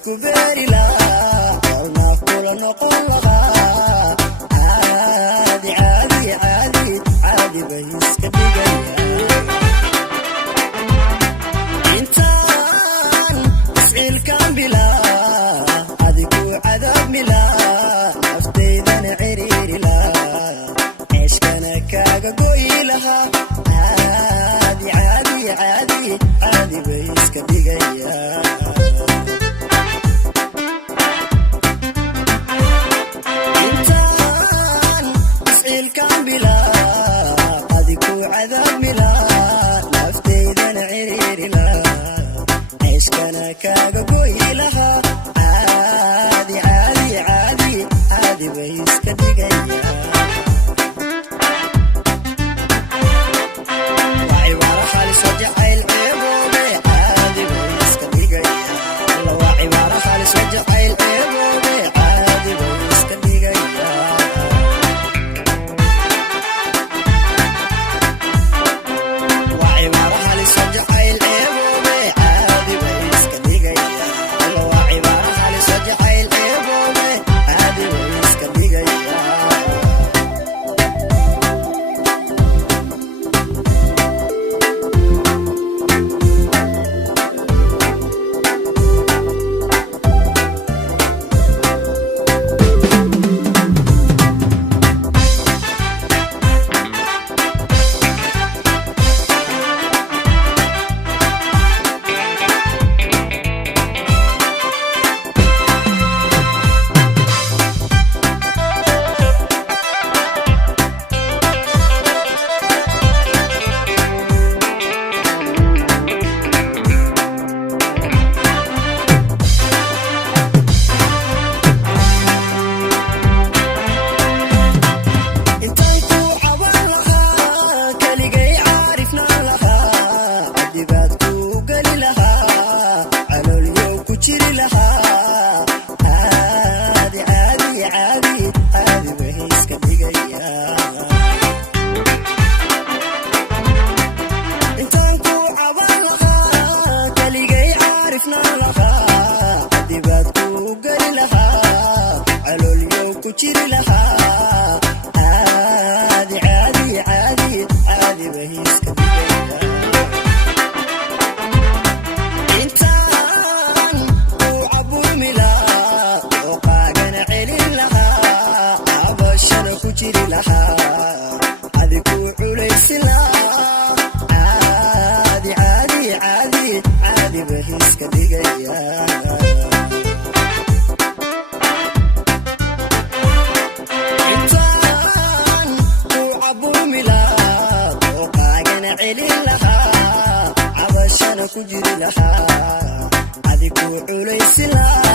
isku beeri lahaa qalna kula noqon lahaa caadi caadi caadi caadi bay iska dhigayaan intaan isciilkaan bilaa adigu cadaab milaa naftaydana ciriiri lahaa ceeshkana kaaga goyi lahaa caadi caadi caadi caadi bay iska dhigayaan kaaga goyi lahaa caadi caadi caadi caadi bay iska dhigayaan waa cibaaro halis oo jacayl ceeboobe caadi bay iska dhigayaan waa cibaaro halis oo jacayl ceeboobe caadi bay iska dhigayaan waa cibaaro halis oo jacayl ceeboobe caadi bay ku jiri lahaa adigu culaysi lahaa